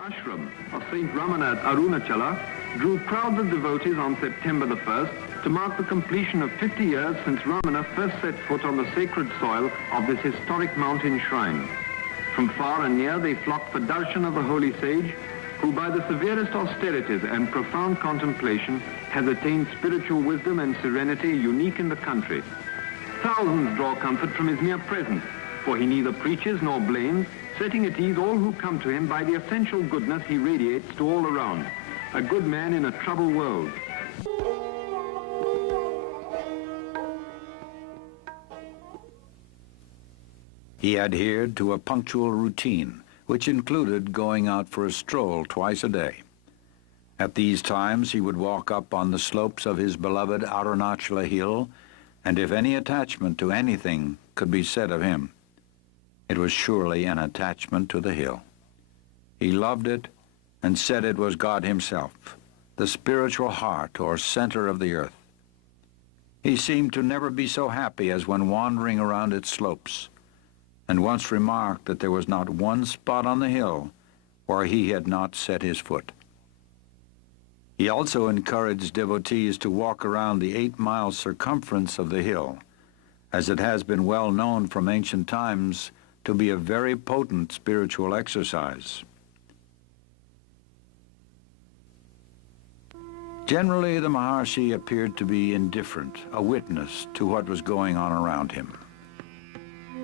ashram of Saint Ramana at Arunachala drew crowds of devotees on September the 1st to mark the completion of 50 years since Ramana first set foot on the sacred soil of this historic mountain shrine. From far and near they flocked for darshan of the holy sage, who by the severest austerities and profound contemplation has attained spiritual wisdom and serenity unique in the country. Thousands draw comfort from his mere presence, for he neither preaches nor blames, setting at ease all who come to him by the essential goodness he radiates to all around. A good man in a troubled world. He adhered to a punctual routine, which included going out for a stroll twice a day. At these times he would walk up on the slopes of his beloved Arunachala hill, and if any attachment to anything could be said of him, it was surely an attachment to the hill. He loved it and said it was God himself, the spiritual heart or center of the earth. He seemed to never be so happy as when wandering around its slopes, and once remarked that there was not one spot on the hill where he had not set his foot. He also encouraged devotees to walk around the 8-mile circumference of the hill, as it has been well known from ancient times to be a very potent spiritual exercise. Generally, the maharshi appeared to be indifferent, a witness to what was going on around him.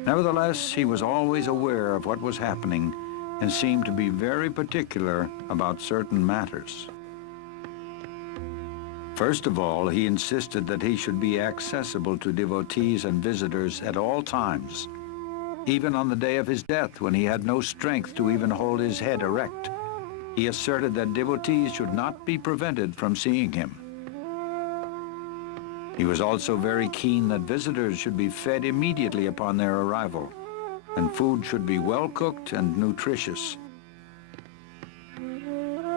Nevertheless, he was always aware of what was happening and seemed to be very particular about certain matters. First of all, he insisted that he should be accessible to devotees and visitors at all times, even on the day of his death when he had no strength to even hold his head erect. He asserted that devotees should not be prevented from seeing him. He was also very keen that visitors should be fed immediately upon their arrival, and food should be well cooked and nutritious.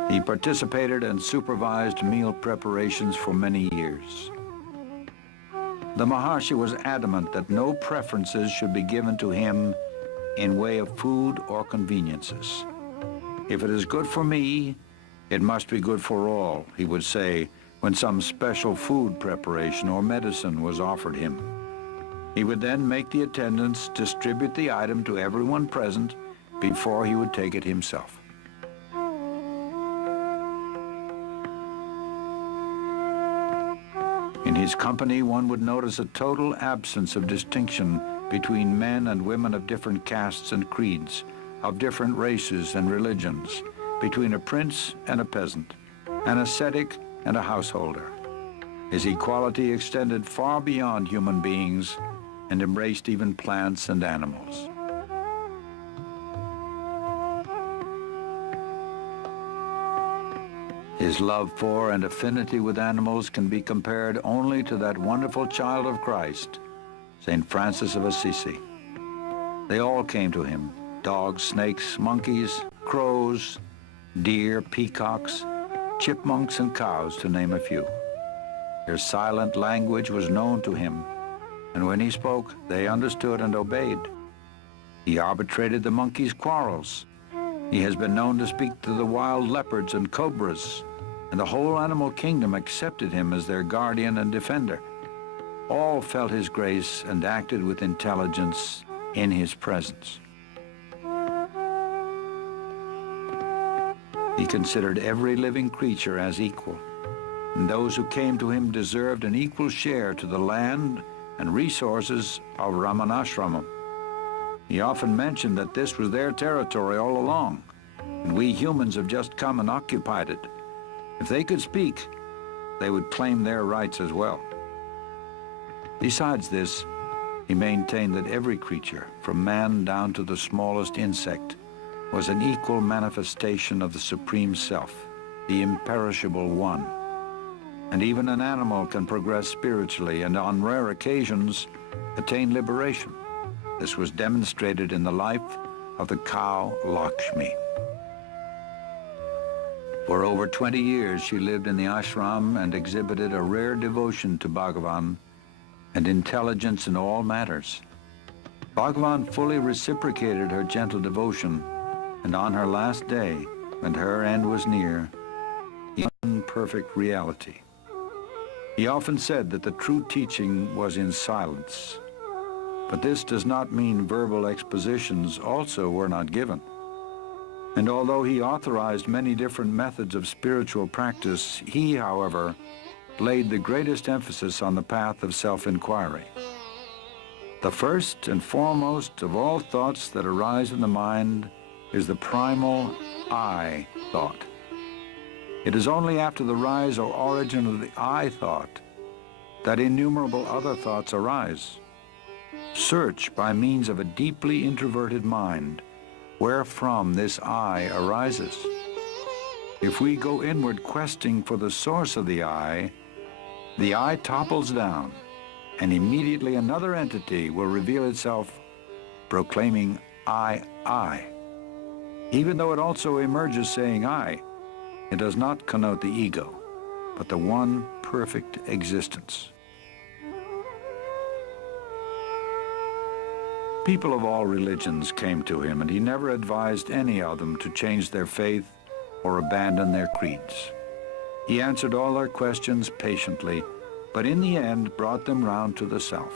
He participated and supervised meal preparations for many years. The maharshi was adamant that no preferences should be given to him in way of food or conveniences. If it is good for me, it must be good for all, he would say when some special food preparation or medicine was offered him. He would then make the attendants distribute the item to everyone present before he would take it himself. In his company, one would notice a total absence of distinction between men and women of different castes and creeds, of different races and religions, between a prince and a peasant, an ascetic and a householder. His equality extended far beyond human beings and embraced even plants and animals. His love for and affinity with animals can be compared only to that wonderful child of Christ, St. Francis of Assisi. They all came to him, dogs, snakes, monkeys, crows, deer, peacocks, chipmunks, and cows, to name a few. Their silent language was known to him, and when he spoke, they understood and obeyed. He arbitrated the monkeys' quarrels. He has been known to speak to the wild leopards and cobras, and the whole animal kingdom accepted him as their guardian and defender. All felt his grace and acted with intelligence in his presence. He considered every living creature as equal, and those who came to him deserved an equal share to the land and resources of Ramanashramam. He often mentioned that this was their territory all along, and we humans have just come and occupied it. If they could speak, they would claim their rights as well. Besides this, he maintained that every creature, from man down to the smallest insect, was an equal manifestation of the Supreme Self, the imperishable One. And even an animal can progress spiritually and on rare occasions attain liberation. This was demonstrated in the life of the cow Lakshmi. For over 20 years she lived in the ashram and exhibited a rare devotion to Bhagavan and intelligence in all matters. Bhagavan fully reciprocated her gentle devotion, and on her last day, and her end was near, in perfect reality. He often said that the true teaching was in silence, but this does not mean verbal expositions also were not given. And although he authorized many different methods of spiritual practice, he, however, laid the greatest emphasis on the path of self-inquiry. The first and foremost of all thoughts that arise in the mind is the primal I thought. It is only after the rise or origin of the I thought that innumerable other thoughts arise. Search by means of a deeply introverted mind wherefrom this I arises. If we go inward questing for the source of the I topples down, and immediately another entity will reveal itself proclaiming I. Even though it also emerges saying I, it does not connote the ego, but the one perfect existence. People of all religions came to him, and he never advised any of them to change their faith or abandon their creeds. He answered all their questions patiently, but in the end brought them round to the self.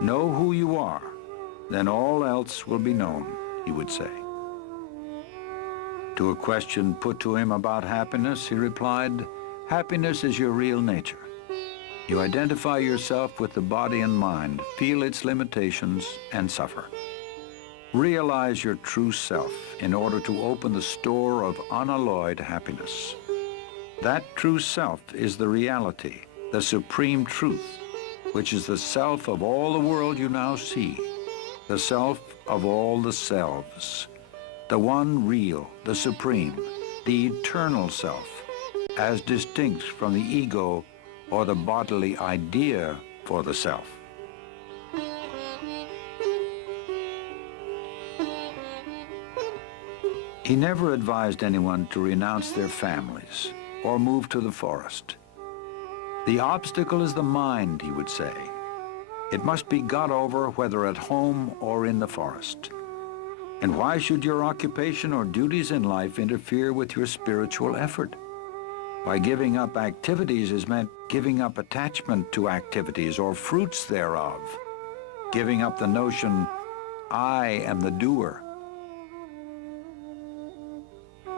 Know who you are, then all else will be known, he would say. To a question put to him about happiness, he replied, happiness is your real nature. You identify yourself with the body and mind, feel its limitations, and suffer. Realize your true self in order to open the store of unalloyed happiness. That true self is the reality, the supreme truth, which is the self of all the world you now see, the self of all the selves, the one real, the supreme, the eternal self, as distinct from the ego or the bodily idea for the self. He never advised anyone to renounce their families or move to the forest. The obstacle is the mind, he would say. It must be got over whether at home or in the forest. And why should your occupation or duties in life interfere with your spiritual effort? By giving up activities is meant giving up attachment to activities or fruits thereof, giving up the notion, I am the doer.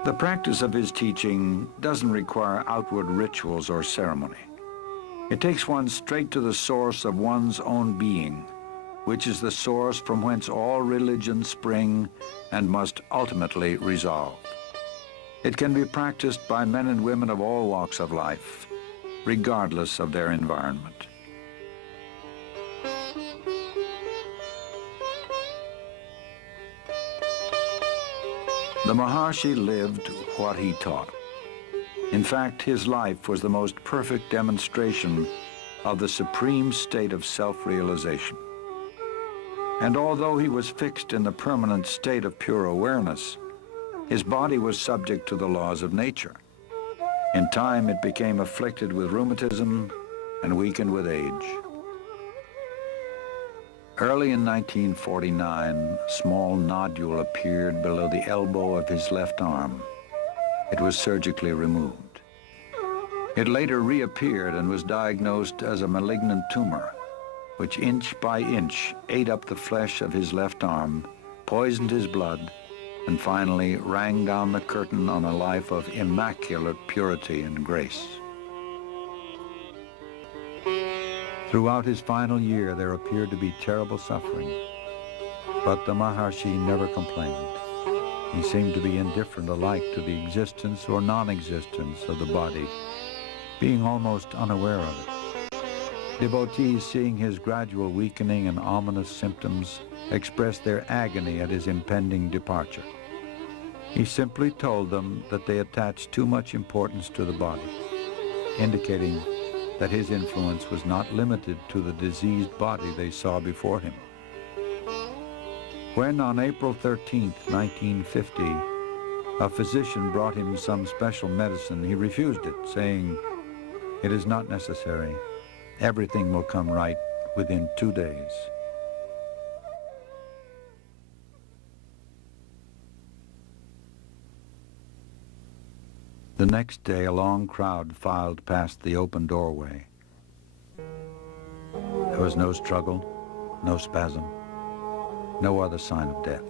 The practice of his teaching doesn't require outward rituals or ceremony. It takes one straight to the source of one's own being, which is the source from whence all religions spring and must ultimately resolve. It can be practiced by men and women of all walks of life, regardless of their environment. The maharshi lived what he taught. In fact, his life was the most perfect demonstration of the supreme state of self-realization. And although he was fixed in the permanent state of pure awareness, his body was subject to the laws of nature. In time, it became afflicted with rheumatism and weakened with age. Early in 1949, a small nodule appeared below the elbow of his left arm. It was surgically removed. It later reappeared and was diagnosed as a malignant tumor, which inch by inch ate up the flesh of his left arm, poisoned his blood, and finally rang down the curtain on a life of immaculate purity and grace. Throughout his final year, there appeared to be terrible suffering, but the maharshi never complained. He seemed to be indifferent alike to the existence or non-existence of the body, being almost unaware of it. Devotees, seeing his gradual weakening and ominous symptoms, expressed their agony at his impending departure. He simply told them that they attached too much importance to the body, indicating that his influence was not limited to the diseased body they saw before him. When on April 13, 1950, a physician brought him some special medicine, he refused it, saying, "It is not necessary. Everything will come right within 2 days." The next day, a long crowd filed past the open doorway. There was no struggle, no spasm, no other sign of death,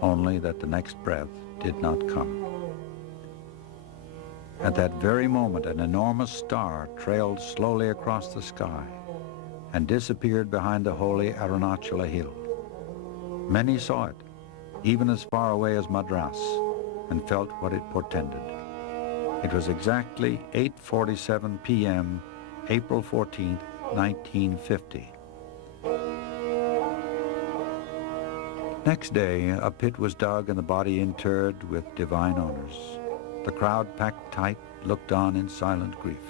only that the next breath did not come. At that very moment, an enormous star trailed slowly across the sky and disappeared behind the holy Arunachala hill. Many saw it, even as far away as Madras, and felt what it portended. It was exactly 8:47 p.m., April 14, 1950. Next day, a pit was dug and the body interred with divine honors. The crowd, packed tight, looked on in silent grief.